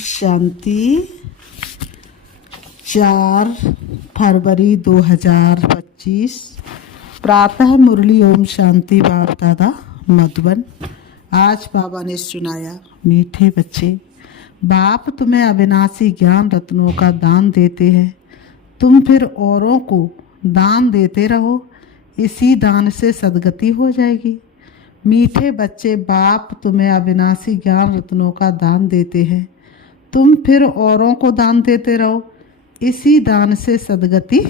शांति। 4 फरवरी 2025 प्रातः मुरली। ओम शांति। बाप दादा मधुबन। आज बाबा ने सुनाया, मीठे बच्चे, बाप तुम्हें अविनाशी ज्ञान रत्नों का दान देते हैं, तुम फिर औरों को दान देते रहो, इसी दान से सद्गति हो जाएगी। मीठे बच्चे, बाप तुम्हें अविनाशी ज्ञान रत्नों का दान देते हैं, तुम फिर औरों को दान देते रहो, इसी दान से सद्गति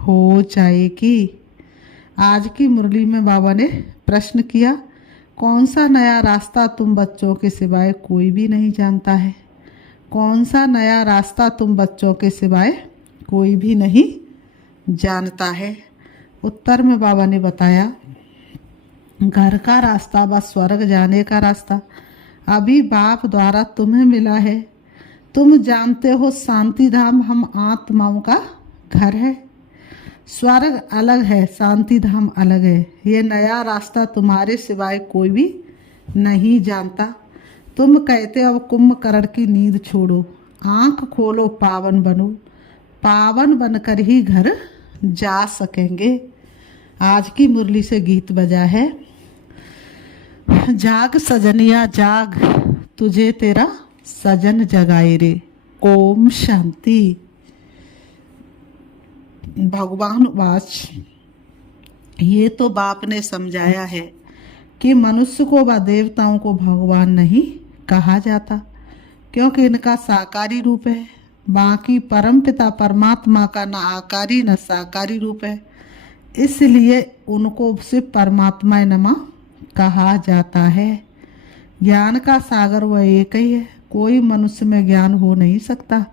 हो जाएगी। आज की मुरली में बाबा ने प्रश्न किया, कौन सा नया रास्ता तुम बच्चों के सिवाय कोई भी नहीं जानता है? कौन सा नया रास्ता तुम बच्चों के सिवाय कोई भी नहीं जानता है? उत्तर में बाबा ने बताया, घर का रास्ता व स्वर्ग जाने का रास्ता अभी बाप द्वारा तुम्हें मिला है। तुम जानते हो शांति धाम हम आत्माओं का घर है। स्वर्ग अलग है, शांति धाम अलग है। ये नया रास्ता तुम्हारे सिवाय कोई भी नहीं जानता। तुम कहते हो अब कुंभकर्ण की नींद छोड़ो, आंख खोलो, पावन बनो। पावन बनकर ही घर जा सकेंगे। आज की मुरली से गीत बजा है, जाग सजनिया जाग, तुझे तेरा सजन जगाए रे। ओम शांति। भगवान वाच, ये तो बाप ने समझाया है कि मनुष्य को व देवताओं को भगवान नहीं कहा जाता, क्योंकि इनका साकारी रूप है। बाकी परमपिता परमात्मा का न आकारी न साकारी रूप है, इसलिए उनको सिर्फ परमात्मा नमः कहा जाता है। ज्ञान का सागर वह एक ही है, कोई मनुष्य में ज्ञान हो नहीं सकता।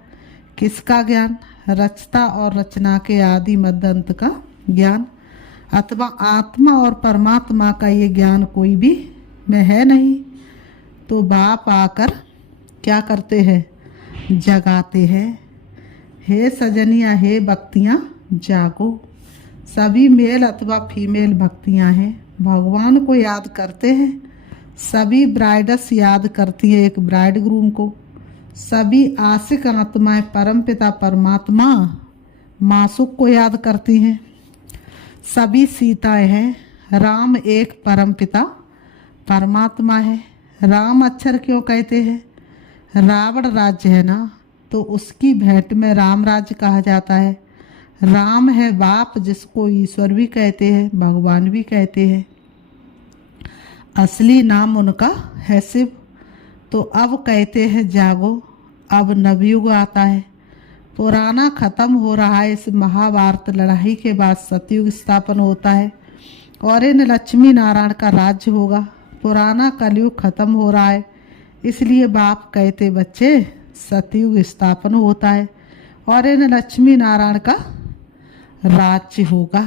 किसका ज्ञान? रचता और रचना के आदि मध्य अंत का ज्ञान, अथवा आत्मा और परमात्मा का ये ज्ञान कोई भी में है नहीं। तो बाप आकर क्या करते हैं? जगाते हैं। हे सजनिया, हे भक्तियाँ जागो। सभी मेल अथवा फीमेल भक्तियाँ हैं, भगवान को याद करते हैं। सभी ब्राइडस याद करती है एक ब्राइड ग्रूम को। सभी आशिक आत्माएं परमपिता परमात्मा मासुक को याद करती हैं। सभी सीताएं हैं। राम एक परमपिता परमात्मा है। राम अक्षर क्यों कहते हैं? रावण राज्य है ना, तो उसकी भेंट में राम राज्य कहा जाता है। राम है बाप, जिसको ईश्वर भी कहते हैं, भगवान भी कहते हैं। असली नाम उनका है शिव। तो अब कहते हैं जागो, अब नवयुग आता है। पुराना खत्म हो रहा है। इस महाभारत लड़ाई के बाद सतयुग स्थापन होता है और इन लक्ष्मी नारायण का राज्य होगा। पुराना कलयुग खत्म हो रहा है, इसलिए बाप कहते बच्चे सतयुग स्थापन होता है और इन लक्ष्मी नारायण का राज्य होगा।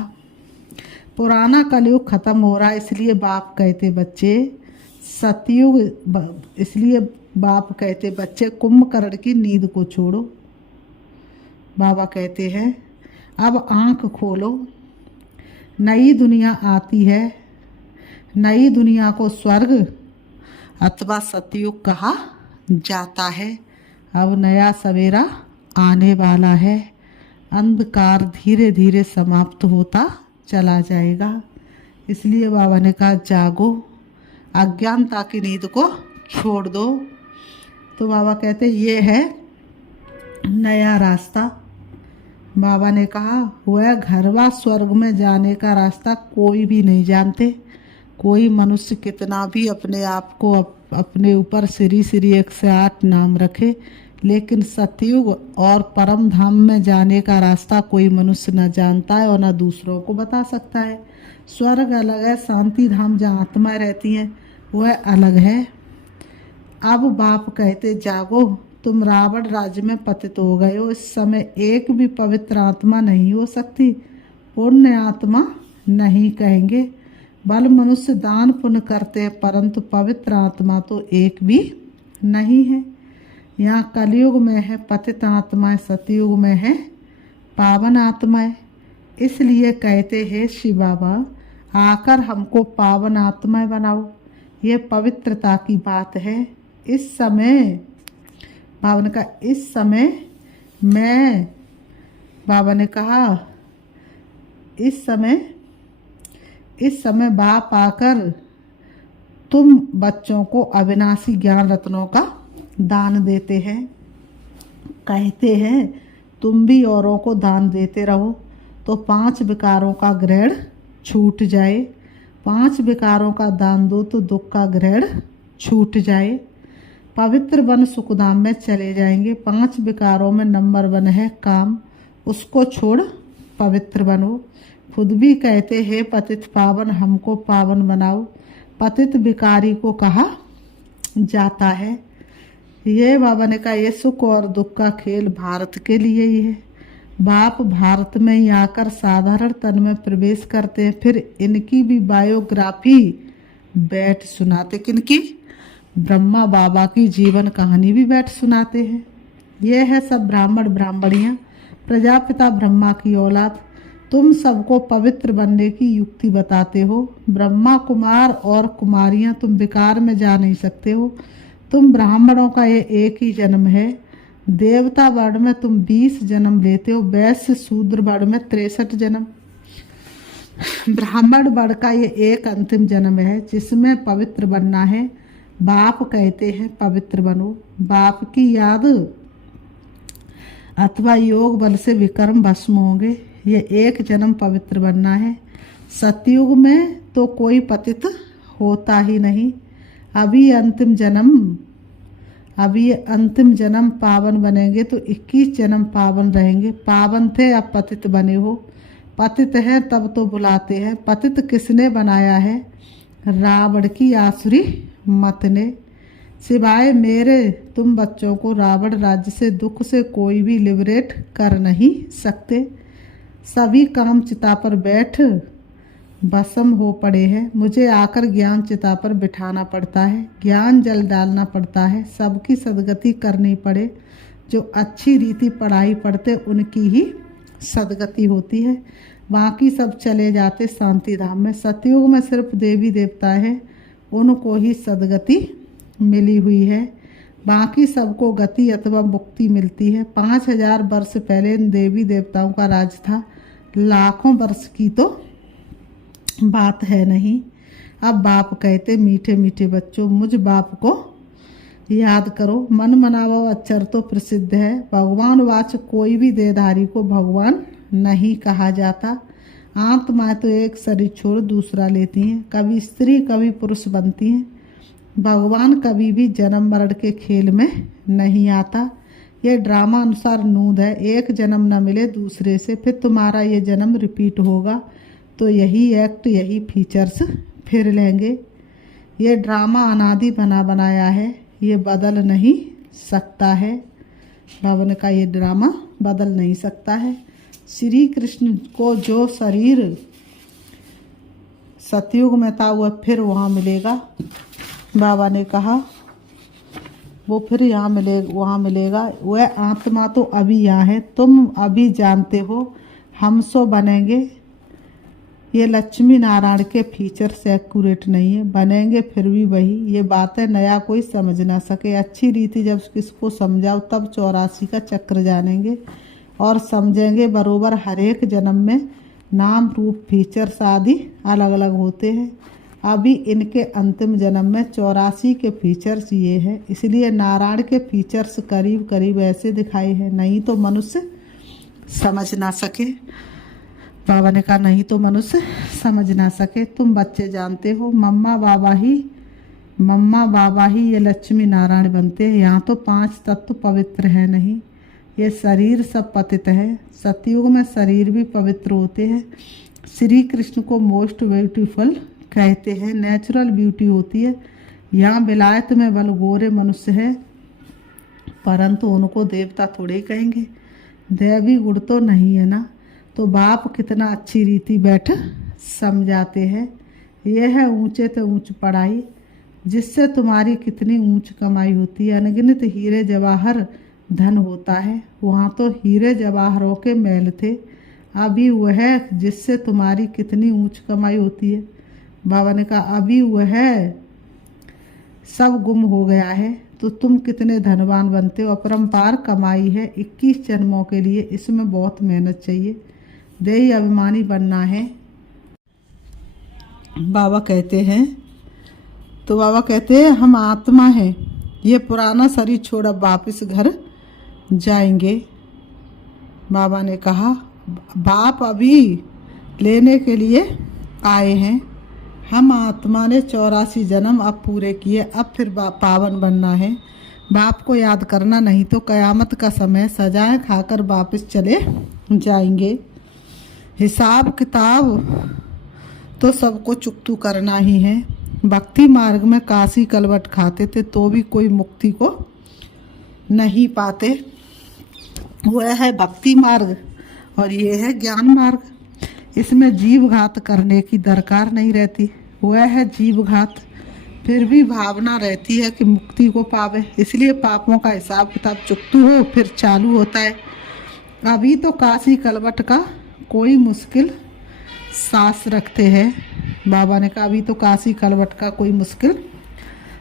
पुराना कलयुग खत्म हो रहा है, इसलिए बाप कहते बच्चे सतयुग, इसलिए बाप कहते बच्चे कुंभकर्ण की नींद को छोड़ो। बाबा कहते हैं अब आंख खोलो, नई दुनिया आती है। नई दुनिया को स्वर्ग अथवा सतयुग कहा जाता है। अब नया सवेरा आने वाला है। अंधकार धीरे धीरे समाप्त होता चला जाएगा। इसलिए बाबा ने कहा जागो, अज्ञानता की नींद को छोड़ दो। तो बाबा कहते ये है नया रास्ता। बाबा ने कहा वह घरवा स्वर्ग में जाने का रास्ता कोई भी नहीं जानते। कोई मनुष्य कितना भी अपने आप को अपने ऊपर श्री श्री 108 नाम रखे, लेकिन सतयुग और परम धाम में जाने का रास्ता कोई मनुष्य न जानता है और न दूसरों को बता सकता है। स्वर्ग अलग है, शांति धाम जहाँ आत्माएं रहती हैं वह अलग है। अब बाप कहते जागो, तुम रावण राज्य में पतित हो गए हो। इस समय एक भी पवित्र आत्मा नहीं हो सकती। पुण्य आत्मा नहीं कहेंगे, बल मनुष्य दान पुण्य करते हैं, परंतु पवित्र आत्मा तो एक भी नहीं है। यहाँ कलयुग में है पतित आत्माएं, सतयुग में है पावन आत्माएं। इसलिए कहते हैं शिव बाबा आकर हमको पावन आत्माएं बनाओ। ये पवित्रता की बात है। इस समय बाबा ने कहा इस समय मैं, बाबा ने कहा इस समय बाप आकर तुम बच्चों को अविनाशी ज्ञान रत्नों का दान देते हैं। कहते हैं तुम भी औरों को दान देते रहो तो 5 विकारों का ग्रहण छूट जाए। 5 विकारों का दान दो तो दुख का ग्रहण छूट जाए। पवित्र वन सुखधाम में चले जाएंगे। 5 विकारों में नंबर 1 है काम, उसको छोड़ पवित्र बनो। खुद भी कहते हैं पतित पावन हमको पावन बनाओ। पतित विकारी को कहा जाता है। ये बाबा ने कहा ये सुख और दुख का खेल भारत के लिए ही है। बाप भारत में ही आकर साधारण तन में प्रवेश करते हैं, फिर इनकी भी बायोग्राफी बैठ सुनाते। किनकी? ब्रह्मा बाबा की जीवन कहानी भी बैठ सुनाते हैं। यह है सब ब्राह्मण ब्राह्मणियाँ, प्रजापिता ब्रह्मा की औलाद। तुम सबको पवित्र बनने की युक्ति बताते हो। ब्रह्मा कुमार और कुमारियाँ तुम विकार में जा नहीं सकते हो। तुम ब्राह्मणों का ये एक ही जन्म है। देवता वर्ण में तुम 20 जन्म लेते हो, वैश्य शूद्र वर्ण में 63 जन्म। ब्राह्मण वर्ण का ये एक अंतिम जन्म है जिसमें पवित्र बनना है। बाप कहते हैं पवित्र बनो। बाप की याद अथवा योग बल से विकर्म भस्म होंगे। ये एक जन्म पवित्र बनना है। सतयुग में तो कोई पतित होता ही नहीं। अभी अंतिम जन्म पावन बनेंगे तो 21 जन्म पावन रहेंगे। पावन थे अब पतित बने हो। पतित है तब तो बुलाते हैं। पतित किसने बनाया है? रावण की आसुरी मत ने। सिवाय मेरे तुम बच्चों को रावण राज्य से दुख से कोई भी लिबरेट कर नहीं सकते। सभी काम चिता पर बैठ भस्म हो पड़े हैं। मुझे आकर ज्ञान चिता पर बिठाना पड़ता है, ज्ञान जल डालना पड़ता है, सबकी सदगति करनी पड़े। जो अच्छी रीति पढ़ाई पढ़ते उनकी ही सदगति होती है। बाकी सब चले जाते शांति धाम में। सतयुग में सिर्फ देवी देवता है, उनको ही सदगति मिली हुई है। बाकी सबको गति अथवा मुक्ति मिलती है। 5000 वर्ष पहले इन देवी देवताओं का राज था। लाखों वर्ष की तो बात है नहीं। अब बाप कहते मीठे मीठे बच्चों मुझ बाप को याद करो। मन मनावो अक्षर तो प्रसिद्ध है। भगवान वाच कोई भी देहधारी को भगवान नहीं कहा जाता। आत्माएं तो एक शरीर छोड़ दूसरा लेती हैं, कभी स्त्री कभी पुरुष बनती हैं। भगवान कभी भी जन्म मरण के खेल में नहीं आता। ये ड्रामा अनुसार नूंद है। एक जन्म न मिले दूसरे से, फिर तुम्हारा ये जन्म रिपीट होगा तो यही एक्ट यही फीचर्स फिर लेंगे। ये ड्रामा अनादि बना बनाया है, ये बदल नहीं सकता है। बाबा ने कहा ये ड्रामा बदल नहीं सकता है। श्री कृष्ण को जो शरीर सतयुग में था वह फिर वहाँ मिलेगा। बाबा ने कहा वो फिर यहाँ मिलेगा, वहाँ मिलेगा। वह आत्मा तो अभी यहाँ है, तुम अभी जानते हो हम सो बनेंगे। ये लक्ष्मी नारायण के फीचर से एक्यूरेट नहीं है, बनेंगे फिर भी वही। ये बातें नया कोई समझ ना सके। अच्छी रीति जब किसको समझाओ तब 84 का चक्र जानेंगे और समझेंगे बरोबर। हर एक जन्म में नाम रूप फीचर्स आदि अलग अलग होते हैं। अभी इनके अंतिम जन्म में 84 के फीचर्स ये है, इसलिए नारायण के फीचर्स करीब करीब ऐसे दिखाई है, नहीं तो मनुष्य समझ ना सके। बाबा ने कहा नहीं तो मनुष्य समझ ना सके। तुम बच्चे जानते हो मम्मा बाबा ही ये लक्ष्मी नारायण बनते हैं। यहाँ तो 5 तत्व पवित्र है नहीं, ये शरीर सब पतित है। सतयुग में शरीर भी पवित्र होते हैं। श्री कृष्ण को मोस्ट ब्यूटीफुल कहते हैं, नेचुरल ब्यूटी होती है। यहाँ विलायत में बल गोरे मनुष्य है, परंतु उनको देवता थोड़े ही कहेंगे, दैवी गुण तो नहीं है ना। तो बाप कितना अच्छी रीति बैठ समझाते हैं। यह है ऊंचे तो ऊंच पढ़ाई, जिससे तुम्हारी कितनी ऊंच कमाई होती है। अनगिनत हीरे जवाहर धन होता है। वहाँ तो हीरे जवाहरों के महल थे, अभी वह जिससे तुम्हारी कितनी ऊंच कमाई होती है। बाबा ने कहा अभी वह सब गुम हो गया है। तो तुम कितने धनवान बनते हो। अपरंपार कमाई है 21 जन्मों के लिए, इसमें बहुत मेहनत चाहिए। देही अभिमानी बनना है। बाबा कहते हैं, तो बाबा कहते हैं हम आत्मा हैं, ये पुराना शरीर छोड़ अब वापस घर जाएंगे। बाबा ने कहा बाप अभी लेने के लिए आए हैं। हम आत्मा ने 84 जन्म अब पूरे किए, अब फिर पावन बनना है। बाप को याद करना, नहीं तो कयामत का समय सजाएं खाकर वापस चले जाएंगे। हिसाब किताब तो सबको चुकतू करना ही है। भक्ति मार्ग में काशी कलवट खाते थे तो भी कोई मुक्ति को नहीं पाते। वह है भक्ति मार्ग और ये है ज्ञान मार्ग। इसमें जीव घात करने की दरकार नहीं रहती। वह है जीव घात, फिर भी भावना रहती है कि मुक्ति को पावे। इसलिए पापों का हिसाब किताब चुकतू हो फिर चालू होता है। अभी तो काशी कलवट का कोई मुश्किल सांस रखते हैं। बाबा ने कहा अभी तो काशी कलवट का कोई मुश्किल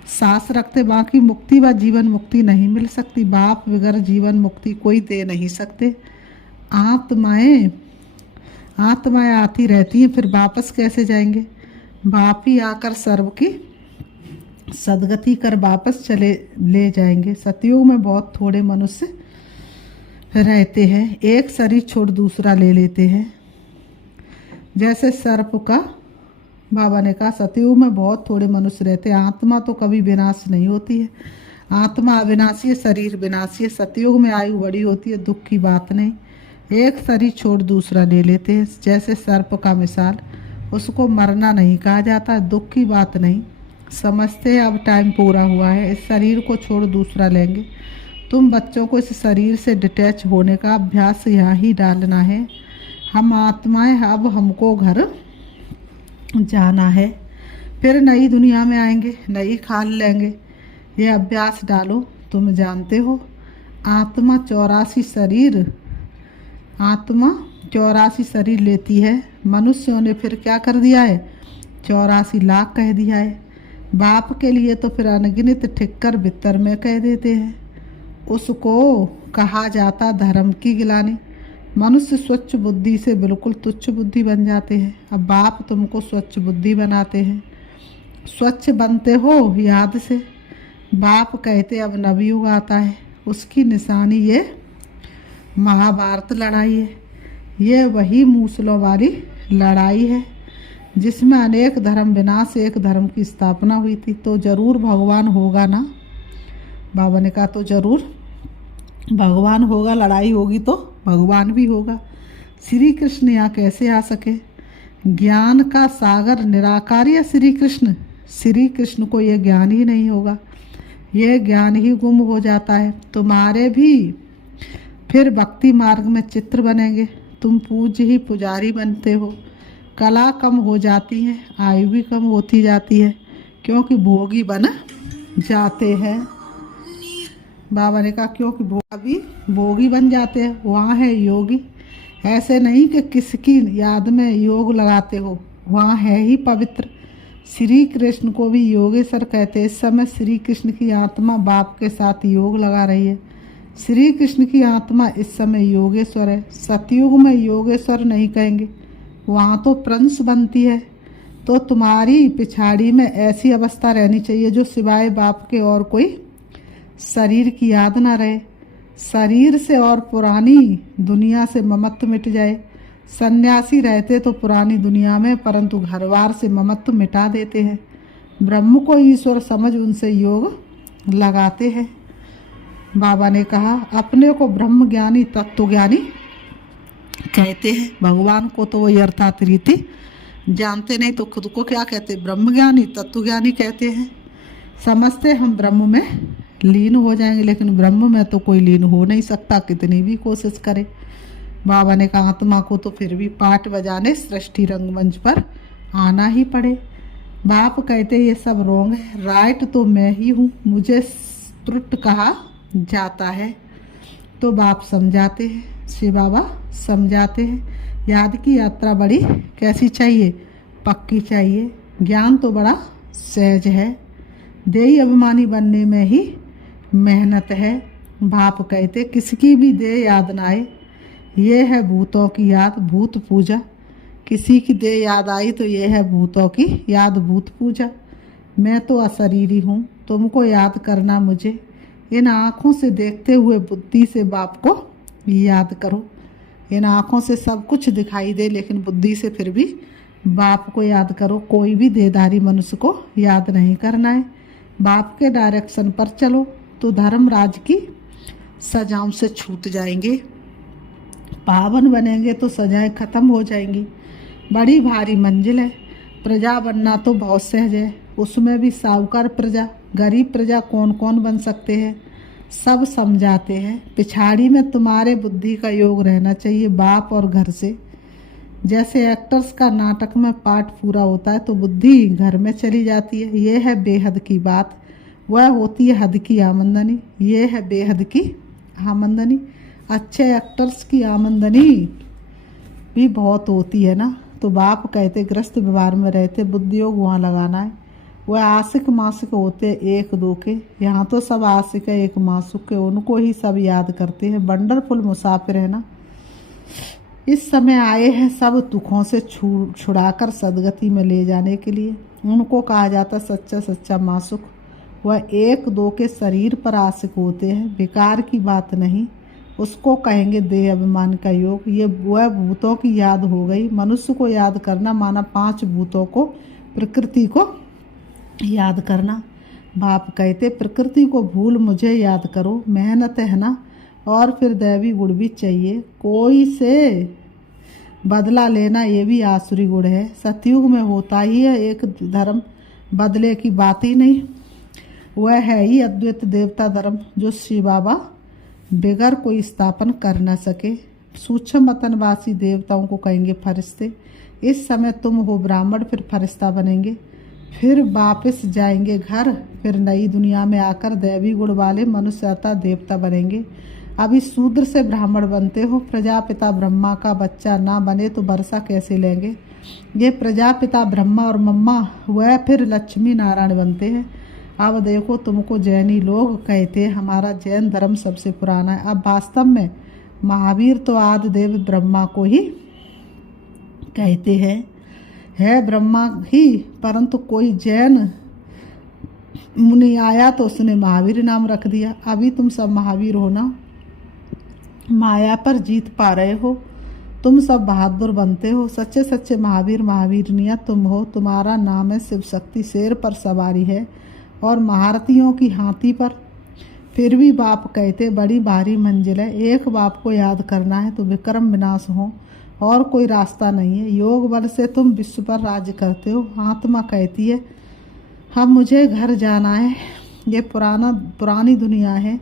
सांस रखते, बाकी मुक्ति व जीवन मुक्ति नहीं मिल सकती। बाप बगैर जीवन मुक्ति कोई दे नहीं सकते। आत्माएं आती रहती हैं, फिर वापस कैसे जाएंगे। बाप ही आकर सर्व की सदगति कर वापस चले ले जाएंगे। सतयुग में बहुत थोड़े मनुष्य रहते हैं, एक शरीर छोड़ दूसरा ले लेते हैं। जैसे सर्प का, बाबा ने कहा सतयुग में बहुत थोड़े मनुष्य रहते हैं। आत्मा तो कभी विनाश नहीं होती है, आत्मा अविनाशी है, शरीर विनाशी है। सतयुग में आयु बड़ी होती है, दुख की बात नहीं। एक शरीर छोड़ दूसरा ले लेते हैं। जैसे सर्प का मिसाल, उसको मरना नहीं कहा जाता, दुख की बात नहीं। समझते हैं अब टाइम पूरा हुआ है, इस शरीर को छोड़ दूसरा लेंगे। तुम बच्चों को इस शरीर से डिटैच होने का अभ्यास यहाँ ही डालना है। हम आत्माएं, अब हमको घर जाना है, फिर नई दुनिया में आएंगे, नई खाल लेंगे। ये अभ्यास डालो। तुम जानते हो आत्मा 84 शरीर लेती है। मनुष्यों ने फिर क्या कर दिया है, 84 लाख कह दिया है। बाप के लिए तो फिर अनगिनत ठिक्कर बित्तर में कह देते हैं। उसको कहा जाता धर्म की गिलानी। मनुष्य स्वच्छ बुद्धि से बिल्कुल तुच्छ बुद्धि बन जाते हैं। अब बाप तुमको स्वच्छ बुद्धि बनाते हैं। स्वच्छ बनते हो याद से। बाप कहते अब नवयुग आता है, उसकी निशानी ये महाभारत लड़ाई है। ये वही मूसलों वाली लड़ाई है जिसमें अनेक धर्म विनाश, एक धर्म की स्थापना हुई थी। तो जरूर भगवान होगा ना। बाबा ने कहा तो जरूर भगवान होगा, लड़ाई होगी तो भगवान भी होगा। श्री कृष्ण यहाँ कैसे आ सके। ज्ञान का सागर निराकार या श्री कृष्ण। श्री कृष्ण को ये ज्ञान ही नहीं होगा, ये ज्ञान ही गुम हो जाता है। तुम्हारे भी फिर भक्ति मार्ग में चित्र बनेंगे। तुम पूज्य ही पुजारी बनते हो। कला कम हो जाती है, आयु भी कम होती जाती है, क्योंकि भोगी बन जाते हैं। बाबा ने कहा क्योंकि अभी भोगी बन जाते हैं, वहाँ है योगी। ऐसे नहीं कि किसकी याद में योग लगाते हो, वहाँ है ही पवित्र। श्री कृष्ण को भी योगेश्वर कहते हैं। इस समय श्री कृष्ण की आत्मा बाप के साथ योग लगा रही है। श्री कृष्ण की आत्मा इस समय योगेश्वर है। सतयुग में योगेश्वर नहीं कहेंगे, वहाँ तो प्रंश बनती है। तो तुम्हारी पिछाड़ी में ऐसी अवस्था रहनी चाहिए जो सिवाय बाप के और कोई शरीर की याद ना रहे। शरीर से और पुरानी दुनिया से ममत्व मिट जाए। सन्यासी रहते तो पुरानी दुनिया में, परंतु घरवार से ममत्व मिटा देते हैं। ब्रह्म को ईश्वर समझ उनसे योग लगाते हैं। बाबा ने कहा अपने को ब्रह्म ज्ञानी तत्वज्ञानी कहते हैं। भगवान को तो वही अर्थात रीति जानते नहीं, तो खुद को क्या कहते, ब्रह्म ज्ञानी तत्वज्ञानी कहते हैं। समझते हम ब्रह्म में लीन हो जाएंगे, लेकिन ब्रह्म में तो कोई लीन हो नहीं सकता, कितनी भी कोशिश करे। बाबा ने कहा आत्मा को तो फिर भी पाठ बजाने सृष्टि रंगमंच पर आना ही पड़े। बाप कहते ये सब रोंग है, राइट तो मैं ही हूँ, मुझे त्रुट कहा जाता है। तो बाप समझाते हैं, शिव बाबा समझाते हैं। याद की यात्रा बड़ी कैसी चाहिए, पक्की चाहिए। ज्ञान तो बड़ा सहज है। देही अभिमानी बनने में ही मेहनत है। बाप कहते किसकी भी दे याद ना आए, ये है भूतों की याद भूत पूजा। किसी की दे याद आई तो ये है भूतों की याद भूत पूजा। मैं तो अशरीरी हूँ, तुमको याद करना मुझे। इन आँखों से देखते हुए बुद्धि से बाप को याद करो। इन आँखों से सब कुछ दिखाई दे, लेकिन बुद्धि से फिर भी बाप को याद करो। कोई भी देहधारी मनुष्य को याद नहीं करना है। बाप के डायरेक्शन पर चलो तो धर्मराज की सजाओं से छूट जाएंगे। पावन बनेंगे तो सजाएं खत्म हो जाएंगी। बड़ी भारी मंजिल है, प्रजा बनना तो बहुत सहज है। उसमें भी साहूकार प्रजा, गरीब प्रजा कौन कौन बन सकते हैं, सब समझाते हैं। पिछाड़ी में तुम्हारे बुद्धि का योग रहना चाहिए, बाप और घर से। जैसे एक्टर्स का नाटक में पार्ट पूरा होता है तो बुद्धि घर में चली जाती है। ये है बेहद की बात, वह होती है हद की आमदनी। ये है बेहद की आमदनी। अच्छे एक्टर्स की आमदनी भी बहुत होती है ना। तो बाप कहते ग्रस्त व्यवहार में रहते बुद्धि योग वहाँ लगाना है। वह आशिक मासिक होते एक दो के, यहाँ तो सब आशिक है एक मासुक के, उनको ही सब याद करते हैं। वंडरफुल मुसाफिर है ना। इस समय आए हैं सब दुखों से छुड़ाकर सदगति में ले जाने के लिए। उनको कहा जाता सच्चा सच्चा मासुक। वह एक दो के शरीर पर आशिक होते हैं, विकार की बात नहीं, उसको कहेंगे देह अभिमान का योग। ये वह भूतों की याद हो गई। मनुष्य को याद करना माना 5 भूतों को, प्रकृति को याद करना। बाप कहते प्रकृति को भूल मुझे याद करो। मेहनत है ना, और फिर दैवी गुण भी चाहिए। कोई से बदला लेना ये भी आसुरी गुण है। सतयुग में होता ही है एक धर्म, बदले की बात ही नहीं। वह है ही अद्वैत देवता धर्म, जो शिव बाबा बेगर कोई स्थापन कर न सके। सूक्ष्म वतनवासी देवताओं को कहेंगे फरिश्ते। इस समय तुम हो ब्राह्मण, फिर फरिश्ता बनेंगे, फिर वापस जाएंगे घर, फिर नई दुनिया में आकर दैवी गुण वाले मनुष्य अतः देवता बनेंगे। अभी शूद्र से ब्राह्मण बनते हो। प्रजापिता ब्रह्मा का बच्चा ना बने तो वर्षा कैसे लेंगे। ये प्रजापिता ब्रह्मा और मम्मा वह फिर लक्ष्मी नारायण बनते हैं। अब देखो तुमको जैनी लोग कहते हैं हमारा जैन धर्म सबसे पुराना है। अब वास्तव में महावीर तो आदि देव ब्रह्मा को ही कहते हैं, है ब्रह्मा ही, परंतु कोई जैन मुनि आया तो उसने महावीर नाम रख दिया। अभी तुम सब महावीर हो ना, माया पर जीत पा रहे हो, तुम सब बहादुर बनते हो। सच्चे सच्चे महावीर महावीरनिया तुम हो। तुम्हारा नाम है शिव शक्ति, शेर पर सवारी है और महारथियों की हाथी पर। फिर भी बाप कहते बड़ी भारी मंजिल है, एक बाप को याद करना है तो विक्रम विनाश हो, और कोई रास्ता नहीं है। योग बल से तुम विश्व पर राज्य करते हो। आत्मा कहती है अब मुझे घर जाना है, ये पुरानी दुनिया है।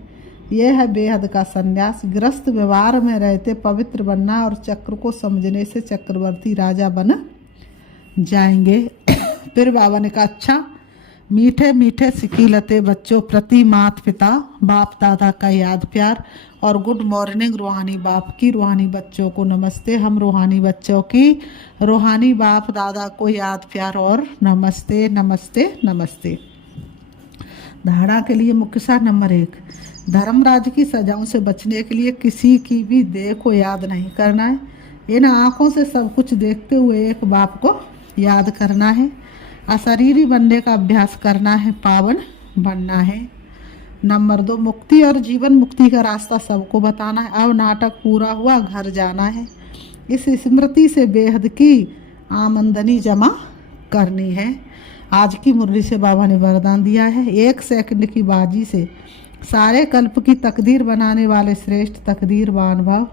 यह है बेहद का संन्यास। गृहस्थ व्यवहार में रहते पवित्र बनना और चक्र को समझने से चक्रवर्ती राजा बन जाएंगे। फिर बाबा ने कहा अच्छा, मीठे मीठे सिकीलते बच्चों प्रति माता पिता बाप दादा का याद प्यार और गुड मॉर्निंग। रूहानी बाप की रूहानी बच्चों को नमस्ते। हम रूहानी बच्चों की रूहानी बाप दादा को याद प्यार और नमस्ते नमस्ते नमस्ते। धारणा के लिए मुख्य सार नंबर 1, धर्मराज की सजाओं से बचने के लिए किसी की भी देह को याद नहीं करना है। इन आँखों से सब कुछ देखते हुए एक बाप को याद करना है। अशरीरी बनने का अभ्यास करना है, पावन बनना है। नंबर 2, मुक्ति और जीवन मुक्ति का रास्ता सबको बताना है। अब नाटक पूरा हुआ, घर जाना है। इस स्मृति से बेहद की आमदनी जमा करनी है। आज की मुरली से बाबा ने वरदान दिया है, 1 सेकंड की बाजी से सारे कल्प की तकदीर बनाने वाले श्रेष्ठ तकदीरवान भव।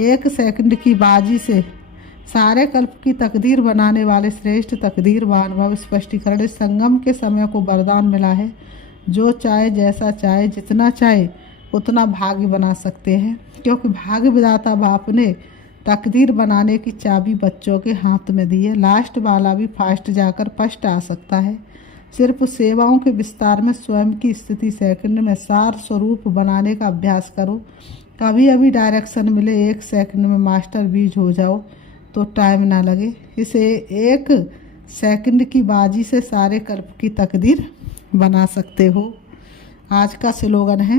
1 सेकंड की बाजी से सारे कल्प की तकदीर बनाने वाले श्रेष्ठ तकदीरवान भव। स्पष्टीकरण, इस संगम के समय को वरदान मिला है, जो चाहे जैसा चाहे जितना चाहे उतना भाग्य बना सकते हैं, क्योंकि भाग्य विधाता बाप ने तकदीर बनाने की चाबी बच्चों के हाथ में दी है। लास्ट वाला भी फास्ट जाकर फर्स्ट आ सकता है। सिर्फ सेवाओं के विस्तार में स्वयं की स्थिति सेकंड में सार स्वरूप बनाने का अभ्यास करो। कभी अभी डायरेक्शन मिले 1 सेकंड में मास्टर बीज हो जाओ तो टाइम ना लगे। इसे 1 सेकंड की बाजी से सारे कल्प की तकदीर बना सकते हो। आज का स्लोगन है,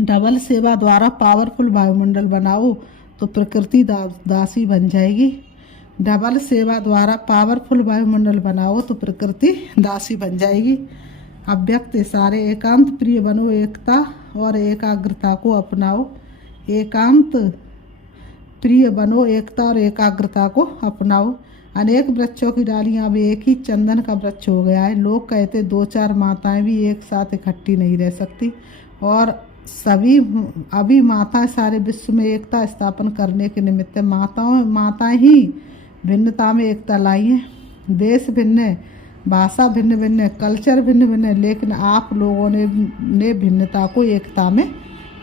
डबल सेवा द्वारा पावरफुल वायुमंडल बनाओ तो प्रकृति दासी बन जाएगी। डबल सेवा द्वारा पावरफुल वायुमंडल बनाओ तो प्रकृति दासी बन जाएगी। अव्यक्त इशारे, एकांत प्रिय बनो, एकता और एकाग्रता को अपनाओ। एकांत प्रिय बनो, एकता और एकाग्रता को अपनाओ। अनेक वृक्षों की डालियां अब एक ही चंदन का वृक्ष हो गया है। लोग कहते 2-4 माताएं भी एक साथ इकट्ठी नहीं रह सकती, और सभी अभी माताएं सारे विश्व में एकता स्थापन करने के निमित्त माताएं ही भिन्नता में एकता लाई हैं। देश भिन्न है, भाषा भिन्न भिन्न है, कल्चर भिन्न भिन्न है, लेकिन आप लोगों ने भिन्नता को एकता में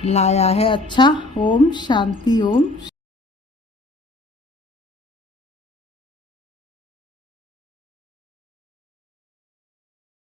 लाया है। अच्छा, ओम शांति। ओम